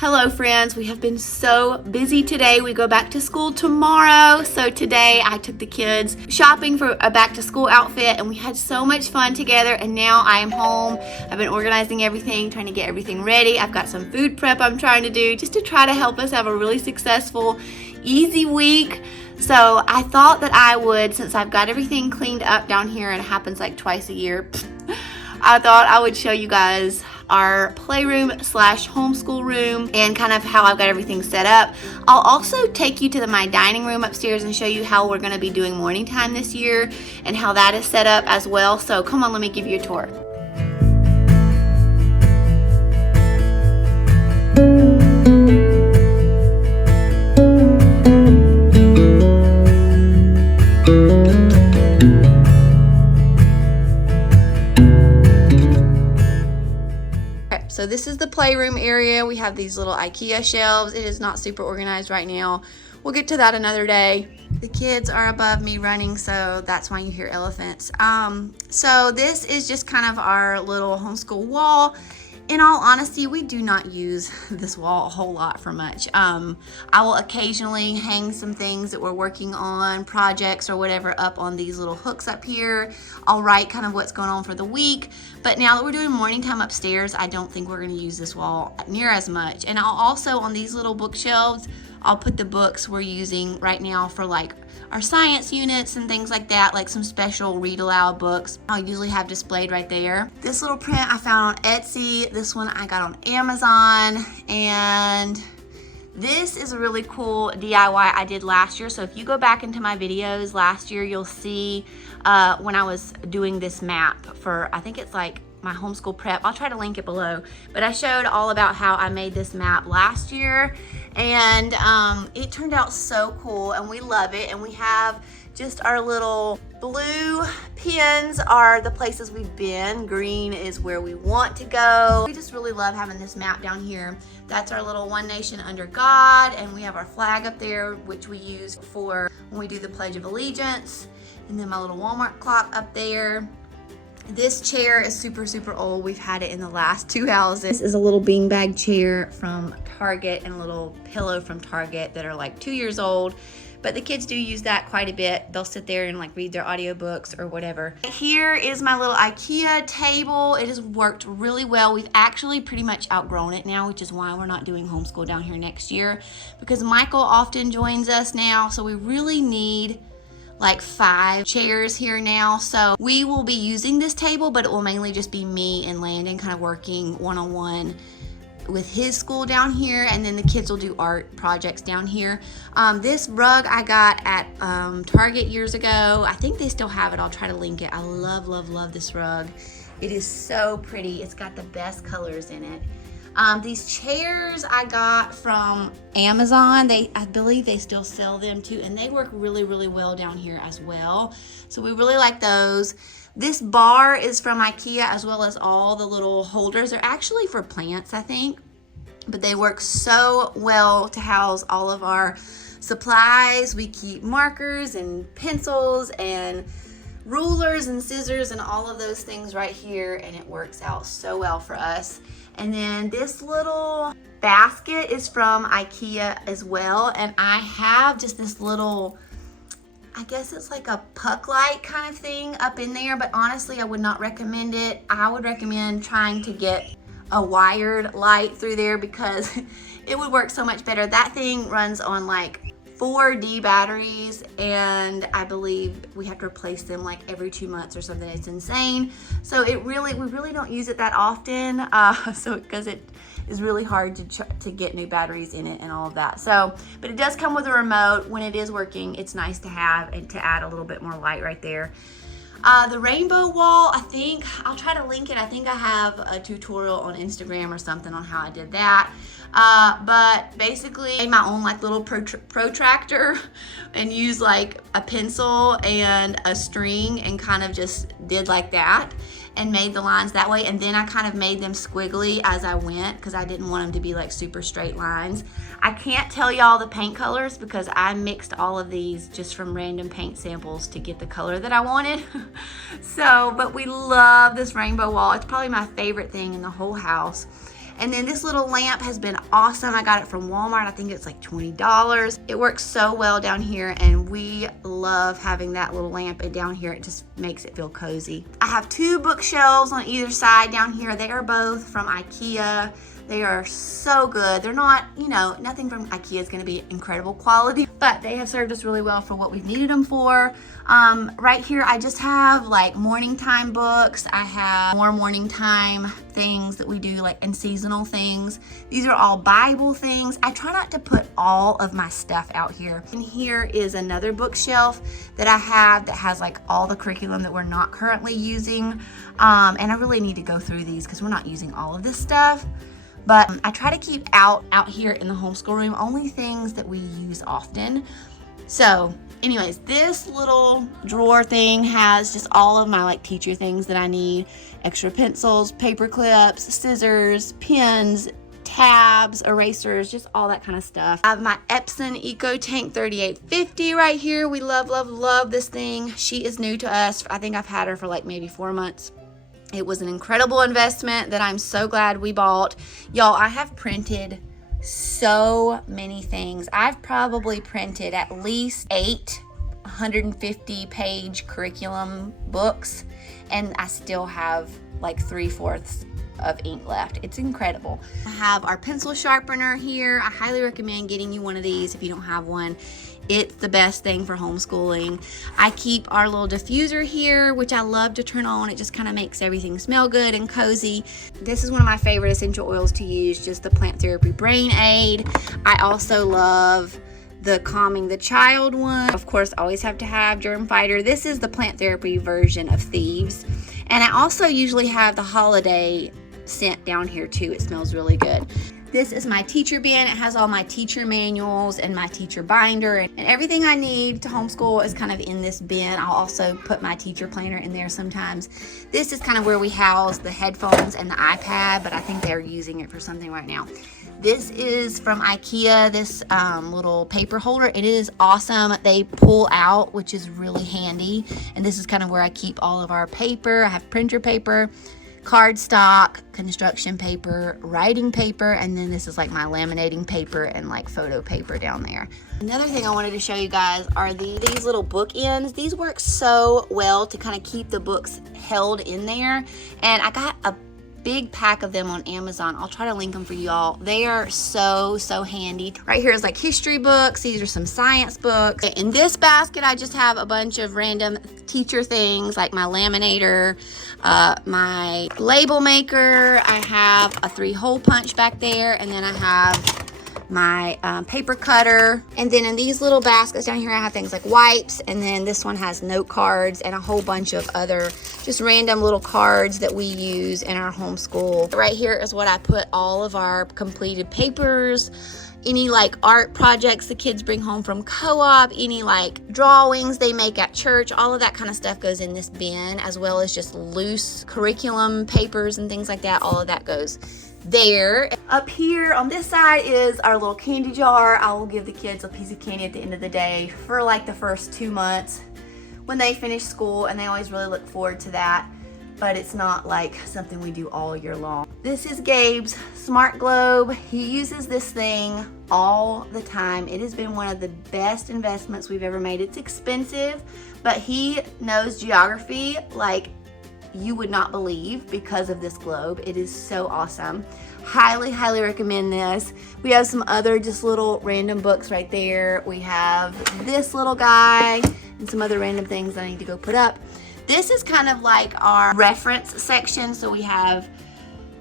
Hello friends, we have been so busy today. We go back to school tomorrow. So today I took the kids shopping for a back to school outfit and we had so much fun together, and now I am home. I've been organizing everything, trying to get everything ready. I've got some food prep I'm trying to do just to try to help us have a really successful, easy week. So I thought that I would, since I've got everything cleaned up down here and it happens like twice a year, I thought I would show you guys our playroom / homeschool room and kind of how I've got everything set up. I'll also take you to my dining room upstairs and show you how we're going to be doing morning time this year and how that is set up as well. So come on, let me give you a tour. So this is the playroom area. We have these little IKEA shelves. It is not super organized right now. We'll get to that another day. The kids are above me running, so that's why you hear elephants. So this is just kind of our little homeschool wall. In all honesty, we do not use this wall a whole lot for much. I will occasionally hang some things that we're working on, projects or whatever, up on these little hooks up here. I'll write kind of what's going on for the week. But now that we're doing morning time upstairs, I don't think we're gonna use this wall near as much. And I'll also, on these little bookshelves, I'll put the books we're using right now for like our science units and things like that, like some special read aloud books I'll usually have displayed right there. This little print I found on Etsy. This one I got on Amazon, and this is a really cool DIY I did last year. So if you go back into my videos last year, you'll see when I was doing this map for, I think it's like my homeschool prep. I'll try to link it below, but I showed all about how I made this map last year, and it turned out so cool and we love it. And we have just our little blue pins are the places we've been. Green is where we want to go. We just really love having this map down here. That's our little One Nation Under God, and we have our flag up there, which we use for when we do the Pledge of Allegiance. And then my little Walmart clock up there. This chair is super old. We've had it in the last 2 houses. This is a little beanbag chair from Target and a little pillow from Target that are like 2 years old. But the kids do use that quite a bit. They'll sit there and like read their audiobooks or whatever. Here is my little IKEA table. It has worked really well. We've actually pretty much outgrown it now, which is why we're not doing homeschool down here next year, because Michael often joins us now. So we really need like 5 chairs here now. So we will be using this table, but it will mainly just be me and Landon kind of working one-on-one with his school down here, and then the kids will do art projects down here. This rug I got at Target years ago. I think they still have it. I'll try to link it. I love this rug. It is so pretty. It's got the best colors in it. These chairs I got from Amazon. I believe they still sell them too, and they work really well down here as well. So we really like those. This bar is from IKEA, as well as all the little holders. They're actually for plants, I think, but they work so well to house all of our supplies. We keep markers and pencils and rulers and scissors and all of those things right here, and it works out so well for us. And then this little basket is from IKEA as well, and I have just this little, I guess it's like a puck light kind of thing up in there, but honestly I would not recommend it. I would recommend trying to get a wired light through there, because it would work so much better. That thing runs on like 4D batteries, and I believe we have to replace them like every 2 months or something. It's insane. So we really don't use it that often, because it is really hard to get new batteries in it and all of that. So, but it does come with a remote. When it is working, it's nice to have and to add a little bit more light right there. The rainbow wall, I think I'll try to link it. I think I have a tutorial on Instagram or something on how I did that. But basically I made my own like little protractor and used like a pencil and a string and kind of just did like that and made the lines that way. And then I kind of made them squiggly as I went, because I didn't want them to be like super straight lines. I can't tell y'all the paint colors because I mixed all of these just from random paint samples to get the color that I wanted. So, but we love this rainbow wall. It's probably my favorite thing in the whole house. And then this little lamp has been awesome. I got it from Walmart. I think it's like $20. It works so well down here, and we love having that little lamp. And down here, it just makes it feel cozy. I have 2 bookshelves on either side down here. They are both from IKEA. They are so good. They're not, you know, nothing from IKEA is going to be incredible quality, but they have served us really well for what we've needed them for. Right here, I just have like morning time books. I have more morning time things that we do, like, and seasonal things. These are all Bible things. I try not to put all of my stuff out here. And here is another bookshelf that I have that has like all the curriculum that we're not currently using. And I really need to go through these because we're not using all of this stuff. But I try to keep out here in the homeschool room only things that we use often. So anyways, this little drawer thing has just all of my like teacher things that I need. Extra pencils, paper clips, scissors, pens, tabs, erasers, just all that kind of stuff. I have my Epson Eco Tank 3850 right here. We love, love, love this thing. She is new to us. I think I've had her for like maybe 4 months. It was an incredible investment that I'm so glad we bought. Y'all, I have printed so many things. I've probably printed at least 8 150-page curriculum books, and I still have like 3/4 of ink left. It's incredible. I have our pencil sharpener here. I highly recommend getting you one of these if you don't have one. It's the best thing for homeschooling. I keep our little diffuser here, which I love to turn on. It just kind of makes everything smell good and cozy. This is one of my favorite essential oils to use, just the Plant Therapy Brain Aid. I also love the Calming the Child one. Of course, always have to have Germ Fighter. This is the Plant Therapy version of Thieves. And I also usually have the holiday scent down here too. It smells really good. This is my teacher bin. It has all my teacher manuals and my teacher binder, and everything I need to homeschool is kind of in this bin. I'll also put my teacher planner in there sometimes. This is kind of where we house the headphones and the iPad, but I think they're using it for something right now. This is from IKEA, this little paper holder. It is awesome. They pull out, which is really handy. And this is kind of where I keep all of our paper. I have printer paper, cardstock, construction paper, writing paper, and then this is like my laminating paper and like photo paper down there. Another thing I wanted to show you guys are these little book ends. These work so well to kind of keep the books held in there, and I got a big pack of them on Amazon. I'll try to link them for y'all. They are so handy. Right here is like history books. These are some science books. In this basket, I just have a bunch of random teacher things like my laminator, my label maker. I have a 3-hole punch back there, and then I have my paper cutter. And then in these little baskets down here, I have things like wipes, and then this one has note cards and a whole bunch of other just random little cards that we use in our homeschool. Right here is what I put all of our completed papers, any like art projects the kids bring home from co-op, any like drawings they make at church, all of that kind of stuff goes in this bin, as well as just loose curriculum papers and things like that. All of that goes there. Up here on this side is our little candy jar. I will give the kids a piece of candy at the end of the day for like the first 2 months when they finish school, and they always really look forward to that, but it's not like something we do all year long. This is Gabe's Smart Globe. He uses this thing all the time. It has been one of the best investments we've ever made. It's expensive, but he knows geography like you would not believe because of this globe. It is so awesome. Highly recommend this. We have some other just little random books right there. We have this little guy and some other random things I need to go put up. This is kind of like our reference section. So we have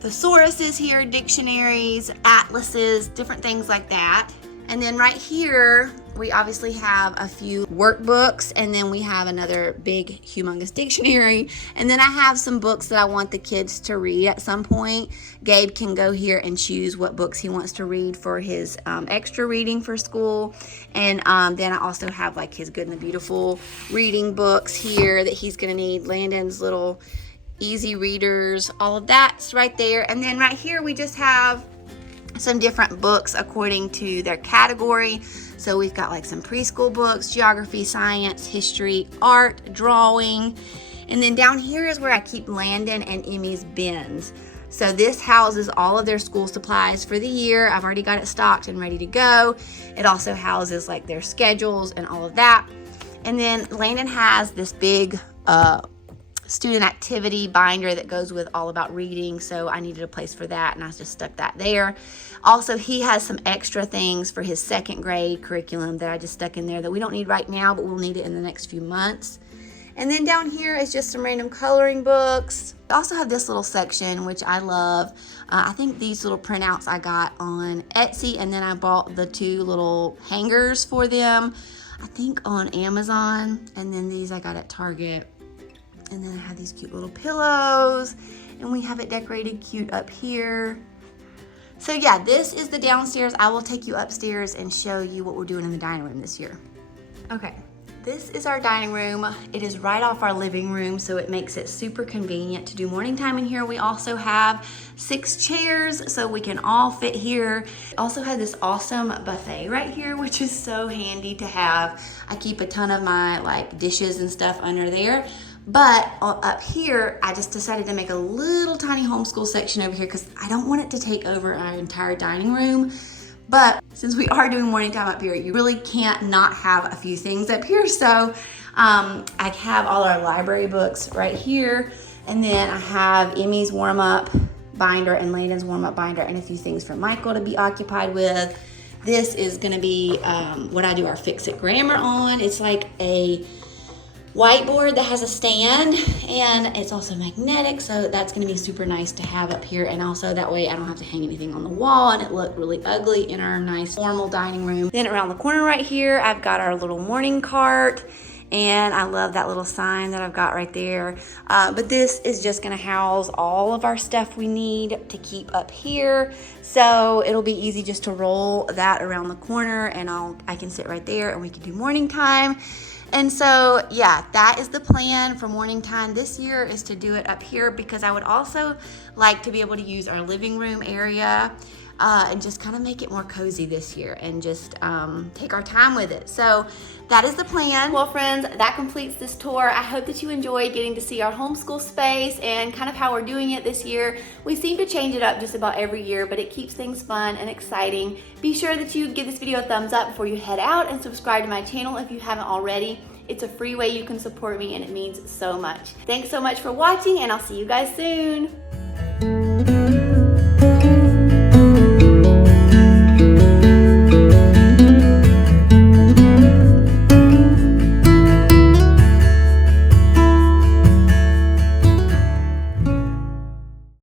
thesauruses here, dictionaries, atlases, different things like that. And then right here, we obviously have a few workbooks, and then we have another big, humongous dictionary. And then I have some books that I want the kids to read at some point. Gabe can go here and choose what books he wants to read for his extra reading for school. And then I also have like his Good and the Beautiful reading books here that he's gonna need. Landon's little easy readers, all of that's right there. And then right here, we just have some different books according to their category. So we've got like some preschool books, geography, science, history, art, drawing. And then down here is where I keep Landon and Emmy's bins. So this houses all of their school supplies for the year. I've already got it stocked and ready to go. It also houses like their schedules and all of that. And then Landon has this big student activity binder that goes with all about reading, so I needed a place for that and I just stuck that there. Also, he has some extra things for his second grade curriculum that I just stuck in there that we don't need right now, but we'll need it in the next few months. And then down here is just some random coloring books. I also have this little section, which I love. I think these little printouts I got on Etsy, and then I bought the 2 little hangers for them, I think on Amazon, and then these I got at Target. And then I have these cute little pillows, and we have it decorated cute up here. So yeah, this is the downstairs. I will take you upstairs and show you what we're doing in the dining room this year. Okay, this is our dining room. It is right off our living room, so it makes it super convenient to do morning time in here. We also have 6 chairs, so we can all fit here. Also have this awesome buffet right here, which is so handy to have. I keep a ton of my like dishes and stuff under there. But up here, I just decided to make a little tiny homeschool section over here because I don't want it to take over our entire dining room. But since we are doing morning time up here, you really can't not have a few things up here. So I have all our library books right here. And then I have Emmy's warm-up binder and Landon's warm-up binder and a few things for Michael to be occupied with. This is gonna be what I do our Fix-It Grammar on. It's like a whiteboard that has a stand, and it's also magnetic, so that's going to be super nice to have up here. And also that way I don't have to hang anything on the wall and it looked really ugly in our nice formal dining room. Then around the corner right here, I've got our little morning cart, and I love that little sign that I've got right there. But this is just going to house all of our stuff we need to keep up here, so it'll be easy just to roll that around the corner, and I can sit right there and we can do morning time. And so, yeah, that is the plan for morning time this year, is to do it up here, because I would also like to be able to use our living room area and just kind of make it more cozy this year and just take our time with it. So that is the plan. Well, friends, that completes this tour. I hope that you enjoyed getting to see our homeschool space and kind of how we're doing it this year. We seem to change it up just about every year, but it keeps things fun and exciting. Be sure that you give this video a thumbs up before you head out, and subscribe to my channel if you haven't already. It's a free way you can support me, and it means so much. Thanks so much for watching, and I'll see you guys soon.